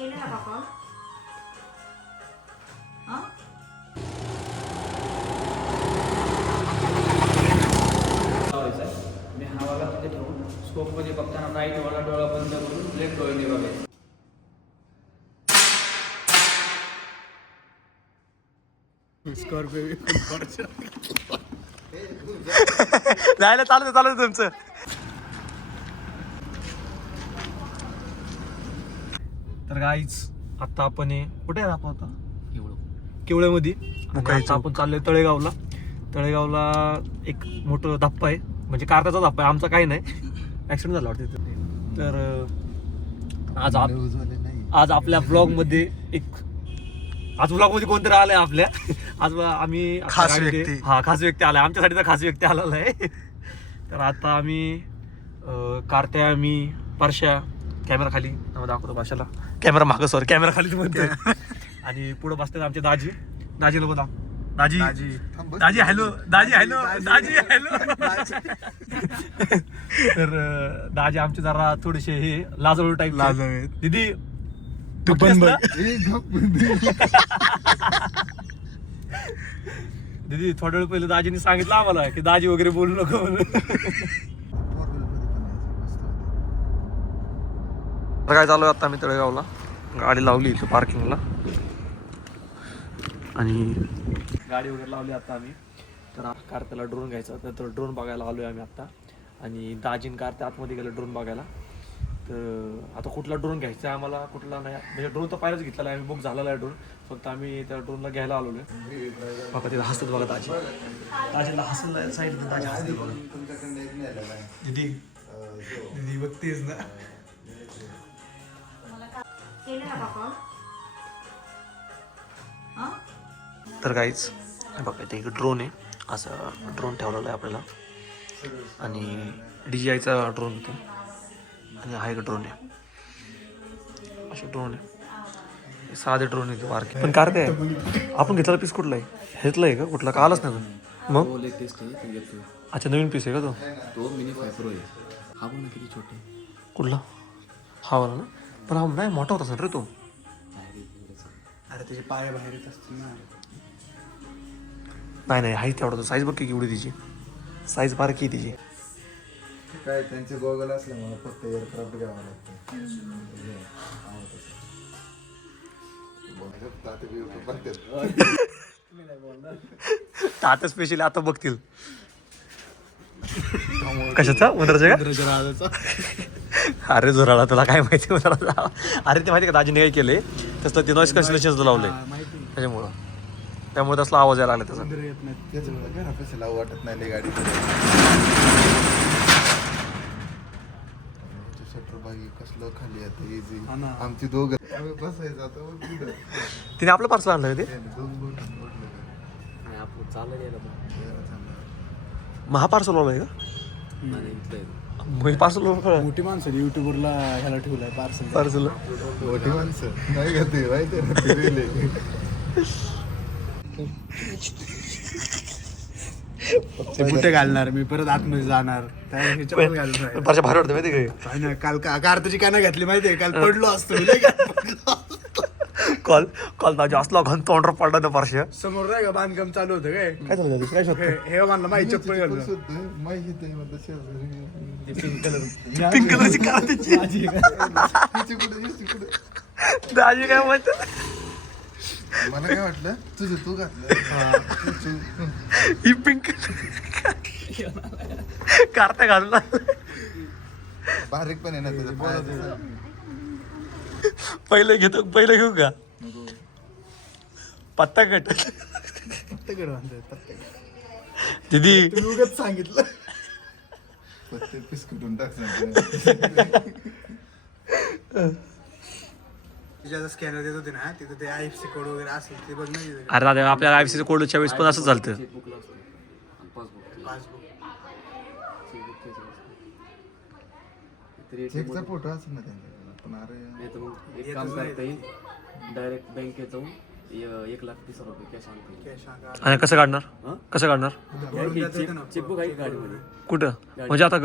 मी हवाला तिथे ठेवून स्कोपमध्ये बघताना राईट वाला डोळा बंद करून लेफ्ट डोळ्याने बघायचं. जायला चालू तुमचं. तर गाईच आता आपण कुठे आहे आपण आता केवळ्यामध्ये. आता आपण चाललोय तळेगावला एक मोठं धप्पा आहे, म्हणजे कारचा धप्पा आहे, आमचा काही नाही, ऍक्सिडेंट झाला वाटतं तिथे. तर आज आपल्या ब्लॉग मध्ये कोणतरी आलाय आपल्या. आज आम्ही खास व्यक्ती आलाय आमच्यासाठी, तर खास व्यक्ती आलेला आहे. तर आता आम्ही कारत्या, मी परश्या कॅमेरा खाली दाखवतो भाषाला, कॅमेरा मागं सॉरी कॅमेरा खालीच म्हणतोय. आणि पुढे बसतात आमचे दाजीला बघा. दाजी हॅलो. तर दाजी आमचे जरा थोडेसे हे लाजळू टाईप. दीदी तू पण दीदी थोड्या वेळ पहिले दाजीने सांगितलं आम्हाला की दाजी वगैरे बोलू नको म्हणून. काय चालू आहे आता आम्ही तळेगावला गाडी लावली इथे पार्किंगला, आणि गाडी वगैरे लावली आता आम्ही. तर कारत्याला ड्रोन घ्यायचा, तर ड्रोन बघायला आलोय आम्ही आता. आणि दाजीन कारत्या आतमध्ये गेलं ड्रोन बघायला. तर आता कुठला ड्रोन घ्यायचा आहे आम्हाला, कुठला नाही, म्हणजे ड्रोन तर पहिलाच घेतलेला आहे, आम्ही बुक झालेला आहे ड्रोन, फक्त आम्ही त्या ड्रोनला घ्यायला आलो आहे. बघा तिला हसत बघा दाजीला हसत साईड दाजी हसते बघा. दीदी बघतेच ना. तर काहीच बघा इथे एक ड्रोन आहे, असं ड्रोन ठेवलेला आहे आपल्याला. आणि DJIचा ड्रोन होतो, आणि हा एक ड्रोन आहे, असे ड्रोन आहे, साधे ड्रोन आहे वारकी. पण कारते आपण घेतलेला पीस कुठला आहे, ह्यातला आहे का कुठला, का आलाच नाही मग. अच्छा नवीन पीस आहे का तो मिनी फायबर आहे. हा बघ ना किती छोटे, कुठला हा वाला ना, पण हा नाही मोठा होता सर रे तो. अरे त्याचे पाय बाहेर येत असतील ना. नाही हाही तेवढा, साईज बघ की एवढी तिची साईज बारकी आहे तिची. काय त्यांचे गॉगल असले मला फक्त एअरक्राफ्ट घ्यावं लागतं. आता स्पेशली आता बघतील कशाचा उंदराचा. अरे जोराला तुला काय माहिती उंदराचा. अरे ते माहिती का दाजीने काय केलंय, तसलं ते नॉइस कॅन्सलेशनचं लावलंय त्यामुळे तसला आवाज यायला लागला त्याचा. घरापाशी लावू वाटत नाही गाडी. शटर बाई कसलं खाली आता इझी. आमची दोघं बसायचं आता. तिने आपलं पार्सल आणलं ते, मग हा पार्सल लावलाय का. मग पार्सल मोठी माणसं युट्यूबरला ह्याला ठेवलाय पार्सल. मोठी माणसं नाही का ते माहिती. बुटे घालणार मी, परत आतमध्ये जाणार, भारी वाटतं माहिती काय. काल कारताची काय नाही घातली माहितीये, काल पडलो असतो. कॉल दाजी असला घन तोंडर पडला ना पारशा. समोर नाही का बांधकाम चालू होतं काय झालं काय शोधतो हे म्हणलं माहिती चप्पल पिंक कलरची दाजी काय म्हणत. मला काय वाटलं तुझं तू घातलं ही पिंक कारता घालून बारीक पण आहे ना त्याचं. पहिलं घेऊ का पत्ता कट. दीदी उगाच सांगितलं पत्ते पीस कुठून स्कॅनर देत होते ना, तिथं ते IFC कोड वगैरे असेल ते बघ ना. अरे दादा आपल्याला IFC कोडच्या वेळेस पण असंच झालं. चेकचा फोटो असेल ना त्यांच्याकडे, पण अरे एक काम करता येईल, डायरेक्ट बँकेत जाऊन 1,30,000 कॅश आणता. आणि कसं काढणार चेकबुक आहे गाडीमध्ये. कुठं म्हणजे आता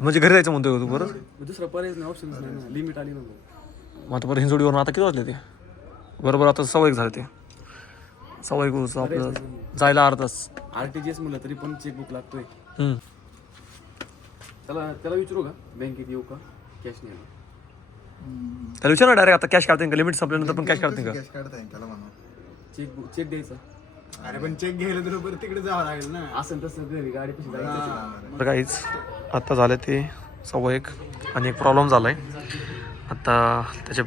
म्हणजे घरी जायचं म्हणतोय तू परत. दुसरा पर्याय नाही, ऑप्शनच नाही ना, लिमिट आली ना. मग आता परत हिंजोडीवरून आता किती वाजले ते बरोबर आता 1:15 झाले ते 1:15 आपलं जायला अर्धा तास. RTGS म्हणलं तरी पण चेकबुक लागतोय. हम्म. त्याला विचारू का बँकेत येऊ का कॅश नाही? त्याला विचार ना डायरेक्ट आता कॅश काढते का लिमिट संपल्यानंतर पण कॅश काढते का कॅश काढता येईल त्याला म्हणा. चेक द्यायचा. अरे पण चेक घ्यायला तर परत तिकडे जावं लागेल ना. असं तसं घरी गाडी कशी जायचं. तर काहीच आत्ता झालं ते 1:15 आणि एक प्रॉब्लेम झाला आहे आता त्याचे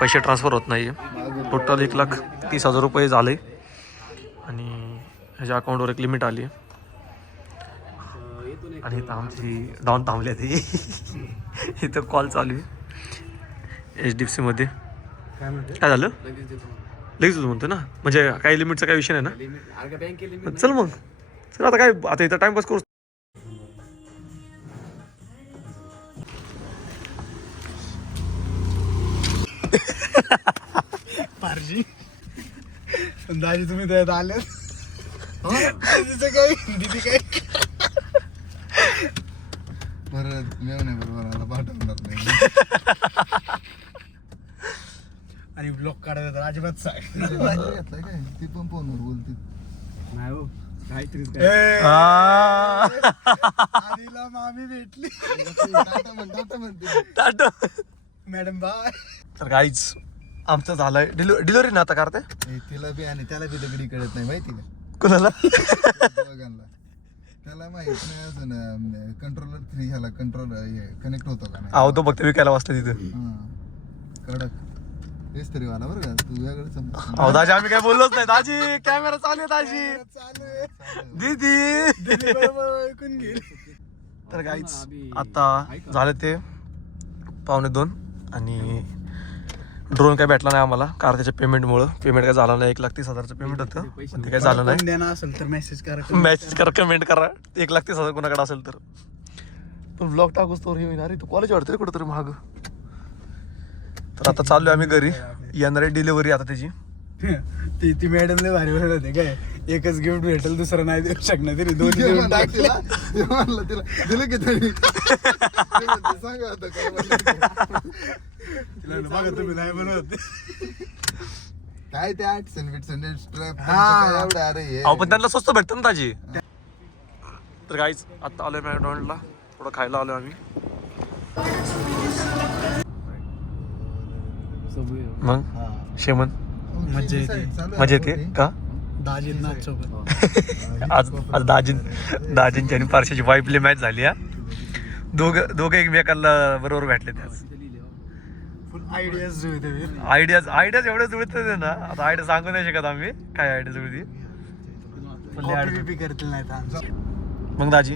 पैसे ट्रान्सफर होत नाही आहे. टोटल 1,30,000 रुपये झाले आणि ह्याच्या अकाउंटवर एक लिमिट आली आहे आणि इथं आमची डाऊन थांबली ती इथं कॉल चालू आहे HDFC मध्ये. काय झालं लगेच तू म्हणतो ना म्हणजे काही लिमिटचा काही विषय नाही ना. चल मग चल आता काय आता इथं टाइमपास करू. पारजी दाजी तुम्ही त्यात आले काय दिदी काय परत मेव नाही बरोबर पाठवणार नाही आणि ब्लॉक काढायचा तर अजिबात घेतलाय काय ती पण फोनवर बोलते नाही हो काहीतरीच आधीला मामी भेटली टाटा मॅडम बाय. तर काहीच आमचं झालंय डिलिव्हरी ना आता करते तिला बी आणि त्याला बी दगडी कळत नाही माहिती का कुणाला दोघांना. त्याला माहित नाही अजून कंट्रोलर 3 ह्याला कंट्रोल कनेक्ट होतो का नाही. अहो तो फक्त विकायला वाचलं तिथं. कडक तेच तरी वाला बरं का तू वेगळं समज. अहो दाजी आम्ही काय बोललोच नाही दाजी कॅमेरा चालू आहे दाजी दीदी ऐकून घेईल. तर काहीच आता झाले ते 1:45 आणि ड्रोन काय भेटला नाही आम्हाला कारण त्याच्या पेमेंट काय झालं नाही. 1,30,000चं पेमेंट होतं पण ते काय झालं नाही. देणार असेल तर मेसेज करा मॅसेज करा कमेंट करा 1,30,000 कोणाकडे असेल तर. पण ब्लॉग टाकूच तर येईन अरे तू कॉलेज वाटतं रे कुठंतरी महाग. तर आता चाललोय आम्ही घरी येणार आहे डिलिव्हरी आता त्याची. ती मॅडमला भारी म्हणत होते काय एकच गिफ्ट भेटेल दुसरं नाही देऊ शकणार तरी दोन देऊन टाकला तिला दिलं की तरी सांगा आता बघा तुम्ही नाही म्हणत काय ते 800 स्ट्रॅप अरे अहो पण त्यांना स्वस्त भेटतं ना ताजी. तर काहीच आता आलोय मॅकडॉनल्डला थोडं खायला आलोय आम्ही. मग शेमन मजा येते का आज दाजींची आणि पारशाची वाईफली मॅच झाली हा. दोघं एकमेकांना बरोबर भेटले ते आज. आयडियाज एवढे जुळते ना आता आयडिया सांगू नाही शकत आम्ही काय आयडिया जुळती. मग दाजी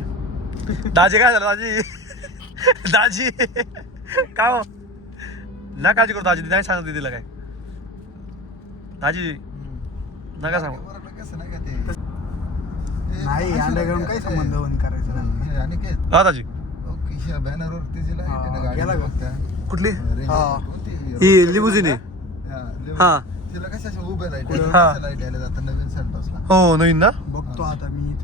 काय झालं दाजी का हो ना काळजी करू दाजी नाही सांगत दिदीला काय दाजी नका सांगू नाही अंडरग्राउंड काय संबंध बंद करायचं हा दाजी कुठली ही लिमुझिन आहे हा तिला कशा उभ्या लाईट लाईट आल्या जातात नवीन सेंटर्सला. हो नवीन ना बघतो आता मी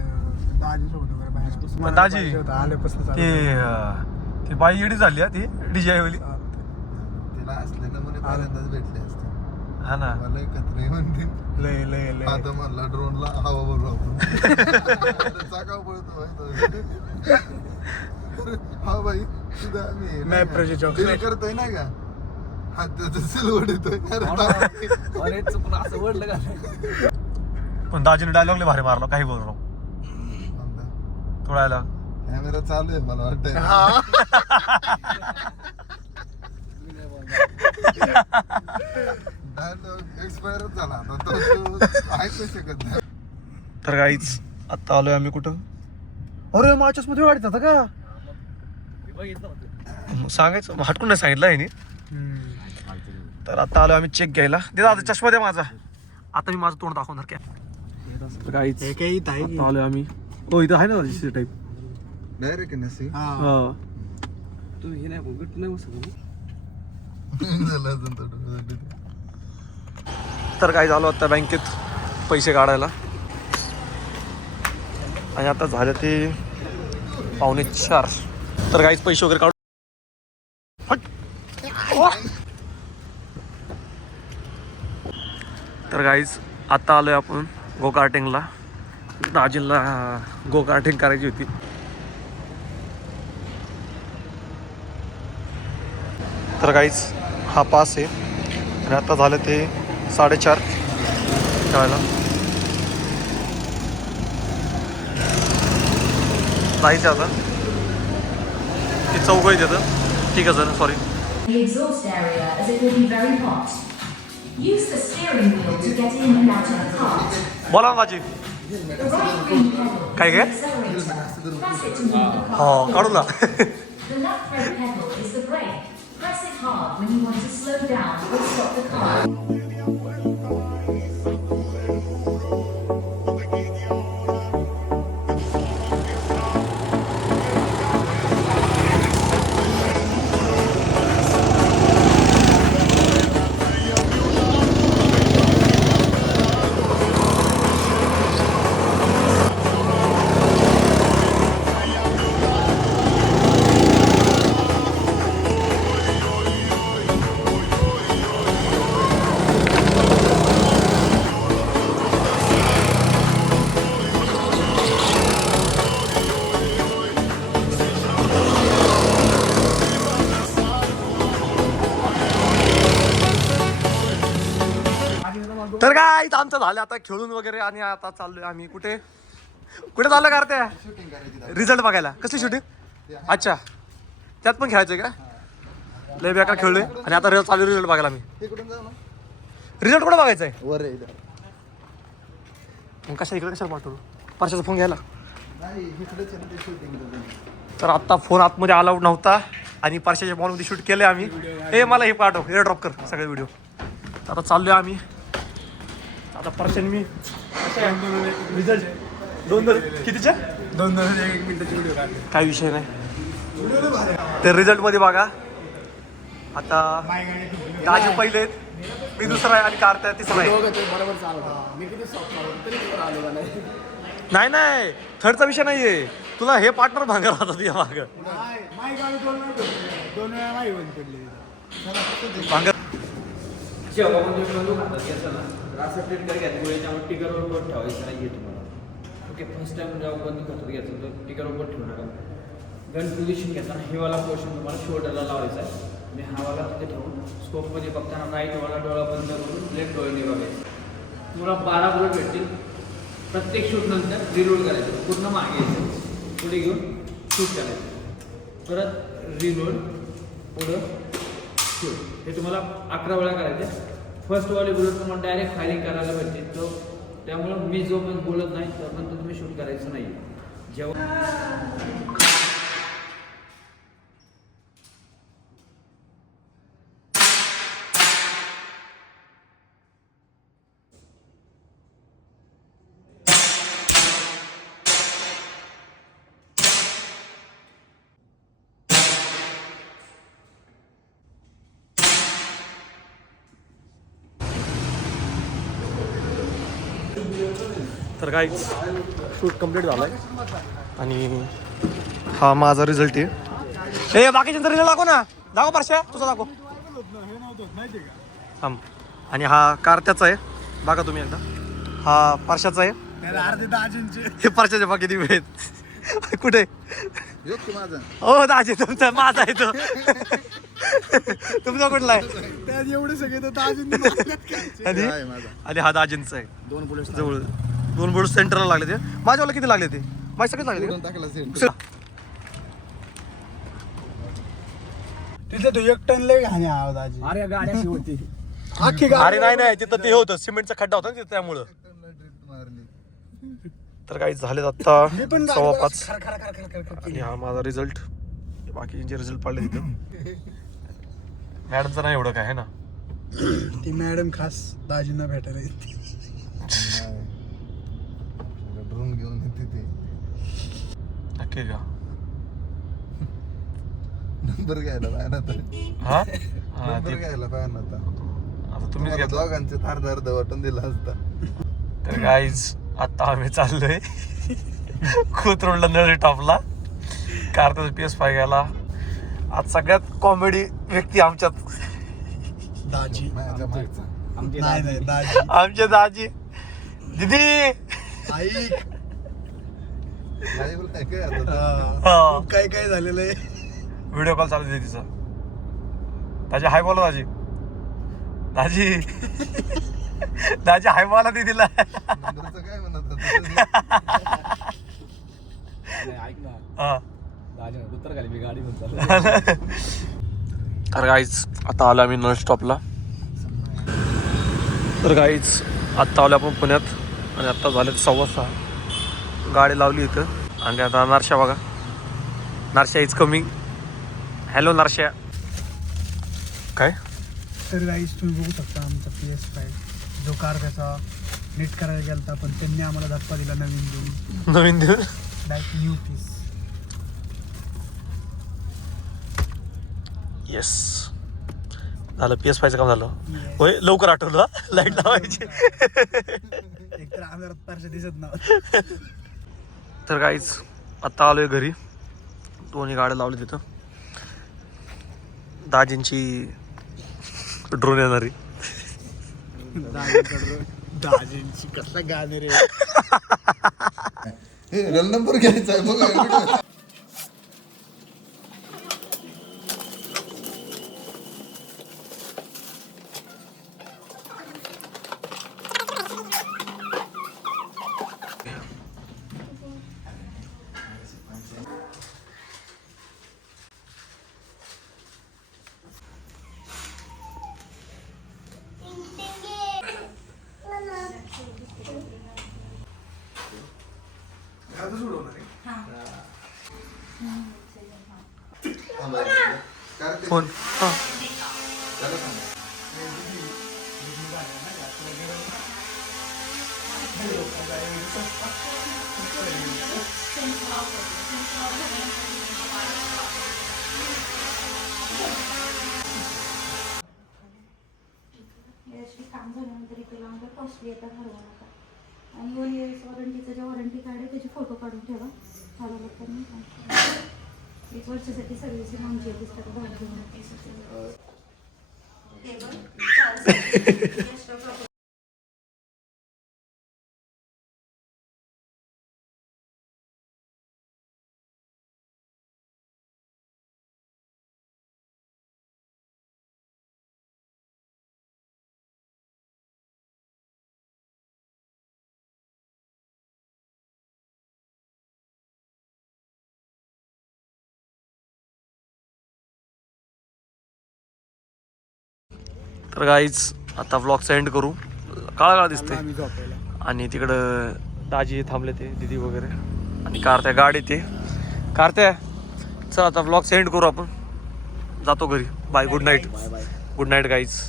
दाजी सोबत वगैरे बाहेर दाजी आल्यापासून ती बाई एडी झाली ती DJI वाली तिला असले नमुने पहिल्यांदाच भेटले असते. हा ना मला एकत्र म्हणते लय लय लय आता म्हणला ड्रोनला हवा बोलवतो चाकाव पळतो हा भाई तुझा मी करतोय ना का हाताचं सिलवड येतोय असं वडलं का पण दाजीने डायलॉग लय भारी मारला काही बोल राव थोडा कॅमेरा चालू आहे मला वाटतंय डायलॉग एक्सपायरच झाला आता तो ऐकू शकत नाही. तर काहीच आता आलोय आम्ही कुठं अरे माचस मध्ये गाडीत होता का सांगायचं हटकून नाही सांगितलं आहे तर आता आलो आम्ही चेक घ्यायला दे दादा चष्मा द्या माझा आता मी माझं तोंड दाखवणार काय काहीच आलोय आम्ही हो इथं आहे ना सी टाईप डायरेक्ट नसे तू हे नाही गट नाही बसत झालं अजून तर काय झालं आता बँकेत पैसे काढायला आणि आता झालं ते 3:45 तर काहीच पैसे वगैरे काढू तर गाईज आता आलोय आपण गो कार्टिंगला. दाजीला गो कार्टिंग करायची होती. तर गाईज हा पास आहे आणि आता झालं ते 4:30 खेळायला. जायचं आता ती चौक आहे तिथं. ठीक आहे sir, sorry. The exhaust area as it will be very hot. Use the steering wheel to get in and out of the cart. बोला ना दाजी. The right green pedal काय is काय? the accelerator. Press it to move the हो car काढू ना. forward. The left red pedal is the brake. Press it hard when you want to slow down or stop the car. तर काय आमचं झालं आता खेळून वगैरे आणि आता चाललोय आम्ही कुठे कुठे चाललं करते रिझल्ट बघायला. कसली शूटिंग? अच्छा, त्यात पण खेळायचंय का? लय बेकार खेळलोय आणि आता चालू रिझल्ट बघायला मी. रिझल्ट कुठे बघायचा आहे? वर मग कशा इकडे कशाला पाठवलो? परशाचा फोन घ्यायला. नाही इकडेच आहे ना ते शूटिंग. तर आत्ता फोन आतमध्ये अलाउड नव्हता आणि परशाच्या बॉलमध्ये शूट केले आम्ही. हे मला हे पाठव, एअर ड्रॉप कर सगळे व्हिडिओ. आता चाललोय आम्ही. आता परशाने मी रिझल्ट दोन कितीच्या 2-1 मिनिटाची व्हिडिओ काढले. काही विषय नाही. तर रिझल्ट मध्ये बघा आता दाजी पहिले आहेत, मी दुसरा आहे आणि कार्त्या तिसरा आहे. बरोबर चालवतो मी किती सॉफ्ट चालवतो तरी तुला आलेला नाही. नाही नाही थर्डचा विषय नाहीये. तुला हे पार्टनर भांगर होता तुझ्या माग माय गावी 2 वेळा माही बंद पडली. भांगर. जेव्हा पण तुम्ही बंदूक हातात घ्यायचं ना असं ट्रीट करा घ्या त्यामुळे टिकरवर बोट ठेवायचं नाही आहे तुम्हाला. ओके, फर्स्ट टाइम जेव्हा बंदूक हातात घ्यायचं तर टिकरवर बोट ठेवू नका. गन पोझिशन घेताना हे वाला पोर्शन तुम्हाला शोल्डरला लावायचा आहे आणि हा वाला तिथे ठेवून स्कोपमध्ये बघताना राईट वाला डोळा बंद करून लेफ्ट डोळ्याने बघायचं. तुम्हाला 12 बुलेट भेटतील. प्रत्येक शूट नंतर रिलोड करायचं, पूर्ण मागे यायचं, पुढे घेऊन शूट करायचं, परत रिलोड, पुढं शूट. हे तुम्हाला 11 वेळा करायचं. फर्स्ट वाले बुलेट तुम्हाला डायरेक्ट फायरिंग करायला भेटते. तो त्यामुळं मी जो पण बोलत नाही तोपर्यंत तुम्ही शूट करायचं नाही. जेव्हा तर काही शूट कम्प्लीट झालाय आणि हा माझा रिझल्ट आहे. हे बाकीच्यांचा रिझल्ट दाखव ना. दाखव परश्या, तुझा दाखव. थांब. आणि हा कार्त्याचा आहे बघा तुम्ही एकदा. हा परशाचा आहे. हे परशाचे बाकी किती वेळ आहेत कुठे? हो दाजी तुमचा माझा आहे तो. तुमचा कुठला आहे? एवढे सगळे तर दाजींनी आणि हा दाजींचा आहे. 2 बुलेट जवळ 2 बुलेट सेंटरला लागले ते. माझ्यावाला किती लागले ते? माझे सगळेच लागले टाकला तिथे तो 1 टन लय घाणे आवाज दाजी. अरे गाड्या होती अख्खी अरे नाही नाही तिथं ते होतं सिमेंटचा खड्डा होता ना तिथं त्यामुळं. तर काही झालेत आता 5:15 आणि हा माझा रिझल्ट. बाकीचे रिझल्ट पडले तिथं. मॅडमचं नाही एवढं काय आहे ना. ती मॅडम खास दाजींना भेटायला येते. ड्रोन घेऊन येते ते. नक्की का? नंबर घ्यायला पाहिजे आता. हा नंबर घ्यायला पाहिजे आता. आता तुम्हीच घेतला. दोघांचे अर्धा वाटून दिला असता. तर गाईज आता आम्ही चाललोय खूप रोडला नळी टॉपला कार्तिक PS5 घ्यायला. आज सगळ्यात कॉमेडी व्यक्ती आमच्यात दाजी. आमचे नाही दाजी. नाही दाजी आमचे दाजी दीदी आई नाही बोलताय काय आता? हा. खूप काय काय झालेलं आहे. व्हिडिओ कॉल चालू आहे तिचा. दाजी हाय बोला दाजी. दाजी दाजी हाय बोला दीदीला. नंतरचं काय म्हणत होता? नाही, ऐक ना हा. दाजी म्हणतो, "उतर खाली, मी गाडी घेऊन चाललो." तर गाईज आता आलो आम्ही नॉन स्टॉपला. तर गाईज आत्ता आलो आपण पुण्यात आणि आत्ता झाले 6:15. गाडी लावली इथं आणि आता नारशा बघा. नारशा इज कमिंग. हॅलो नारशा. काय तर गाईस तुम्ही बघू शकता आमचा PS5 जो कार त्याचा नीट करायला गेला पण त्यांनी आम्हाला धप्पा दिला नवीन देऊन. नवीन देऊ. Like new piece. येस झालं. PS5चं काम झालं. होय लवकर आठवलं. लाईट लावायची. एक तर आम्हाला फारशा दिसत नव्हतं. तर काहीच आत्ता आलोय घरी. दोन्ही गाड्या लावल्या तिथं. दाजींची ड्रोन येणारी. दाजींची कसला गाणे रे. हे रोल नंबर घ्यायचा आहे बघ. फोन हां. यशस्वी काम झाल्यानंतर इथे लावून कॉस्टली येतात हरवू नका. आणि 1 इयर्स वॉरंटीचं जे वॉरंटी कार्ड आहे त्याचे फोटो काढून ठेवा. हरवलं तर नाही. 1 वर्षासाठी सर्व्हिसिंग आमची येते सगळं भाग घेऊन येते. तर गाईज आता व्लॉगचा एंड करू. काळा काळा दिसते आम्ही झोपायला. आणि तिकडं दाजी थांबले ते दीदी वगैरे आणि कारत्या गाडी ते कारत्या. चल आता व्लॉगचा एंड करू आपण. जातो घरी. Bye. Good night. Good night guys.